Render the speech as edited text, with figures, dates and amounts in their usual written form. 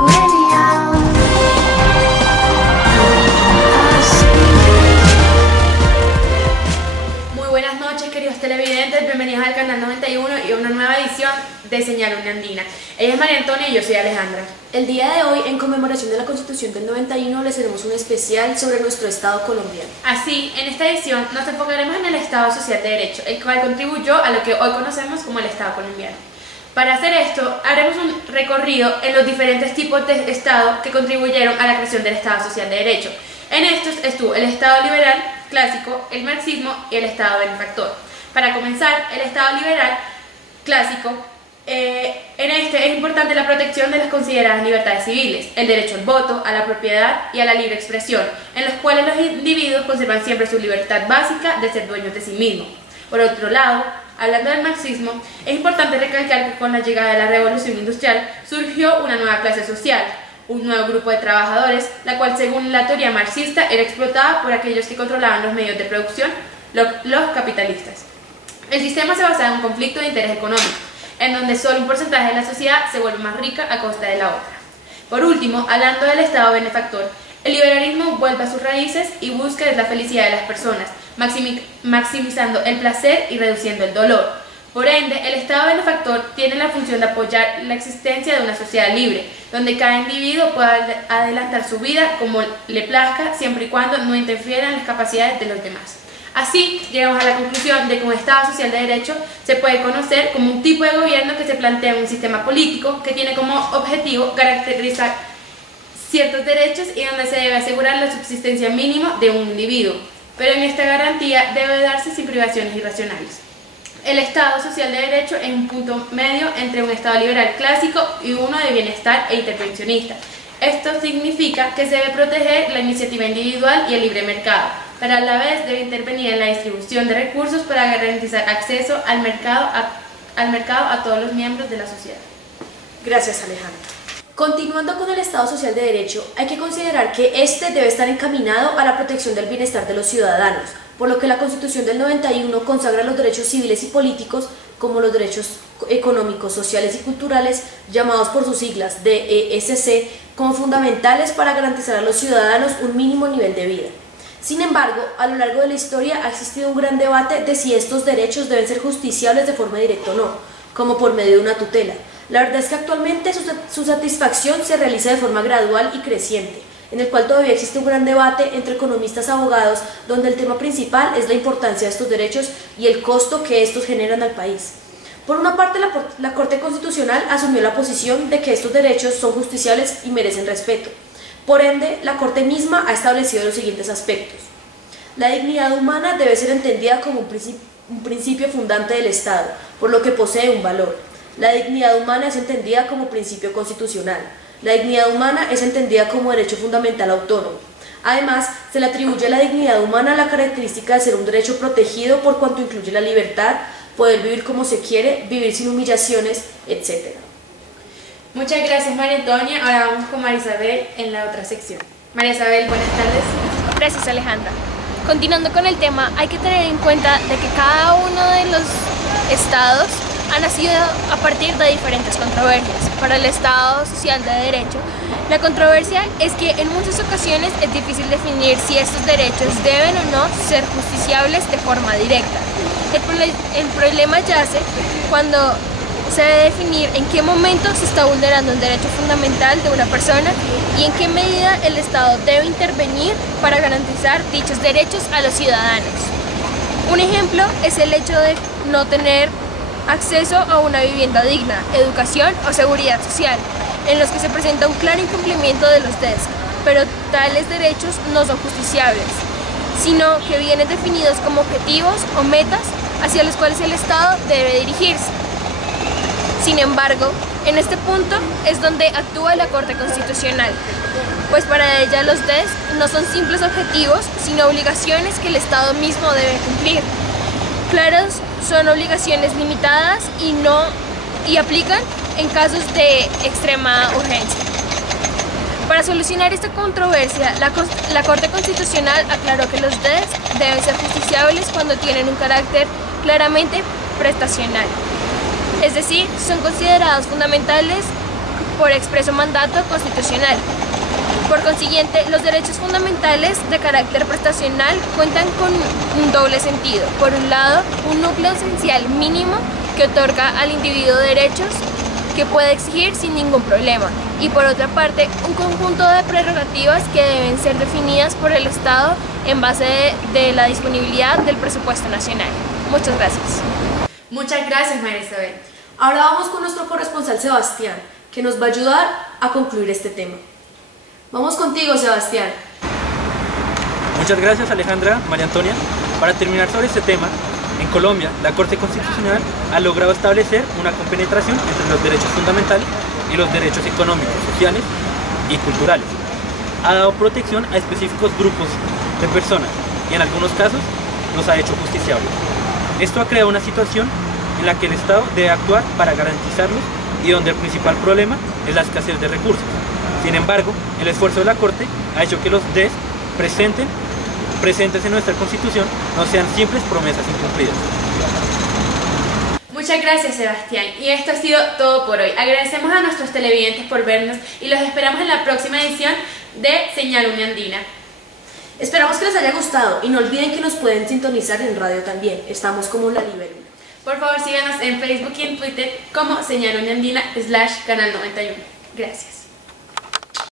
Muy buenas noches, queridos televidentes, bienvenidos al canal 91 y a una nueva edición de Señal Andina. Ella es María Antonia y yo soy Alejandra. El día de hoy, en conmemoración de la Constitución del 91, les haremos un especial sobre nuestro Estado colombiano. Así, en esta edición nos enfocaremos en el Estado Social de Derecho, el cual contribuyó a lo que hoy conocemos como el Estado colombiano. Para hacer esto, haremos un recorrido en los diferentes tipos de Estado que contribuyeron a la creación del Estado Social de Derecho. En estos estuvo el Estado liberal clásico, el marxismo y el Estado benefactor. Para comenzar, el Estado liberal clásico, en este es importante la protección de las consideradas libertades civiles, el derecho al voto, a la propiedad y a la libre expresión, en los cuales los individuos conservan siempre su libertad básica de ser dueños de sí mismos. Por otro lado, hablando del marxismo, es importante recalcar que con la llegada de la revolución industrial surgió una nueva clase social, un nuevo grupo de trabajadores, la cual según la teoría marxista era explotada por aquellos que controlaban los medios de producción, los capitalistas. El sistema se basaba en un conflicto de interés económico, en donde solo un porcentaje de la sociedad se vuelve más rica a costa de la otra. Por último, hablando del Estado benefactor, el liberalismo vuelve a sus raíces y busca la felicidad de las personas, maximizando el placer y reduciendo el dolor. Por ende, el Estado benefactor tiene la función de apoyar la existencia de una sociedad libre, donde cada individuo pueda adelantar su vida como le plazca, siempre y cuando no interfieran las capacidades de los demás. Así, llegamos a la conclusión de que un Estado social de derecho se puede conocer como un tipo de gobierno que se plantea en un sistema político que tiene como objetivo garantizar ciertos derechos y donde se debe asegurar la subsistencia mínima de un individuo, pero en esta garantía debe darse sin privaciones irracionales. El Estado social de derecho es un punto medio entre un Estado liberal clásico y uno de bienestar e intervencionista. Esto significa que se debe proteger la iniciativa individual y el libre mercado, pero a la vez debe intervenir en la distribución de recursos para garantizar acceso al mercado a todos los miembros de la sociedad. Gracias, Alejandra. Continuando con el Estado Social de Derecho, hay que considerar que este debe estar encaminado a la protección del bienestar de los ciudadanos, por lo que la Constitución del 91 consagra los derechos civiles y políticos como los derechos económicos, sociales y culturales, llamados por sus siglas DESC, como fundamentales para garantizar a los ciudadanos un mínimo nivel de vida. Sin embargo, a lo largo de la historia ha existido un gran debate de si estos derechos deben ser justiciables de forma directa o no, como por medio de una tutela. La verdad es que actualmente su satisfacción se realiza de forma gradual y creciente, en el cual todavía existe un gran debate entre economistas y abogados, donde el tema principal es la importancia de estos derechos y el costo que estos generan al país. Por una parte, la Corte Constitucional asumió la posición de que estos derechos son justiciables y merecen respeto. Por ende, la Corte misma ha establecido los siguientes aspectos. La dignidad humana debe ser entendida como un principio fundante del Estado, por lo que posee un valor. La dignidad humana es entendida como principio constitucional. La dignidad humana es entendida como derecho fundamental autónomo. Además, se le atribuye a la dignidad humana la característica de ser un derecho protegido por cuanto incluye la libertad, poder vivir como se quiere, vivir sin humillaciones, etc. Muchas gracias, María Antonia. Ahora vamos con María Isabel en la otra sección. María Isabel, buenas tardes. Gracias, Alejandra. Continuando con el tema, hay que tener en cuenta de que cada uno de los estados ha nacido a partir de diferentes controversias. Para el Estado Social de Derecho, la controversia es que en muchas ocasiones es difícil definir si estos derechos deben o no ser justiciables de forma directa. El problema yace cuando se debe definir en qué momento se está vulnerando un derecho fundamental de una persona y en qué medida el Estado debe intervenir para garantizar dichos derechos a los ciudadanos. Un ejemplo es el hecho de no tener acceso a una vivienda digna, educación o seguridad social, en los que se presenta un claro incumplimiento de los DESC, pero tales derechos no son justiciables, sino que vienen definidos como objetivos o metas hacia los cuales el Estado debe dirigirse. Sin embargo, en este punto es donde actúa la Corte Constitucional, pues para ella los DESC no son simples objetivos, sino obligaciones que el Estado mismo debe cumplir. Claros, son obligaciones limitadas y aplican en casos de extrema urgencia. Para solucionar esta controversia, la Corte Constitucional aclaró que los DESC deben ser justiciables cuando tienen un carácter claramente prestacional. Es decir, son considerados fundamentales por expreso mandato constitucional. Por consiguiente, los derechos fundamentales de carácter prestacional cuentan con un doble sentido. Por un lado, un núcleo esencial mínimo que otorga al individuo derechos que puede exigir sin ningún problema, y por otra parte, un conjunto de prerrogativas que deben ser definidas por el Estado en base de la disponibilidad del presupuesto nacional. Muchas gracias. Muchas gracias, María Isabel. Ahora vamos con nuestro corresponsal Sebastián, que nos va a ayudar a concluir este tema. Vamos contigo, Sebastián. Muchas gracias, Alejandra, María Antonia. Para terminar sobre este tema, en Colombia, la Corte Constitucional ha logrado establecer una compenetración entre los derechos fundamentales y los derechos económicos, sociales y culturales. Ha dado protección a específicos grupos de personas y en algunos casos los ha hecho justiciables. Esto ha creado una situación en la que el Estado debe actuar para garantizarlos y donde el principal problema es la escasez de recursos. Sin embargo, el esfuerzo de la Corte ha hecho que los DES presentes en nuestra Constitución no sean simples promesas incumplidas. Muchas gracias, Sebastián, y esto ha sido todo por hoy. Agradecemos a nuestros televidentes por vernos y los esperamos en la próxima edición de Señal Uniandina. Esperamos que les haya gustado y no olviden que nos pueden sintonizar en radio también. Estamos como La Libélula. Por favor, síganos en Facebook y en Twitter como Señal Uniandina /Canal 91. Gracias.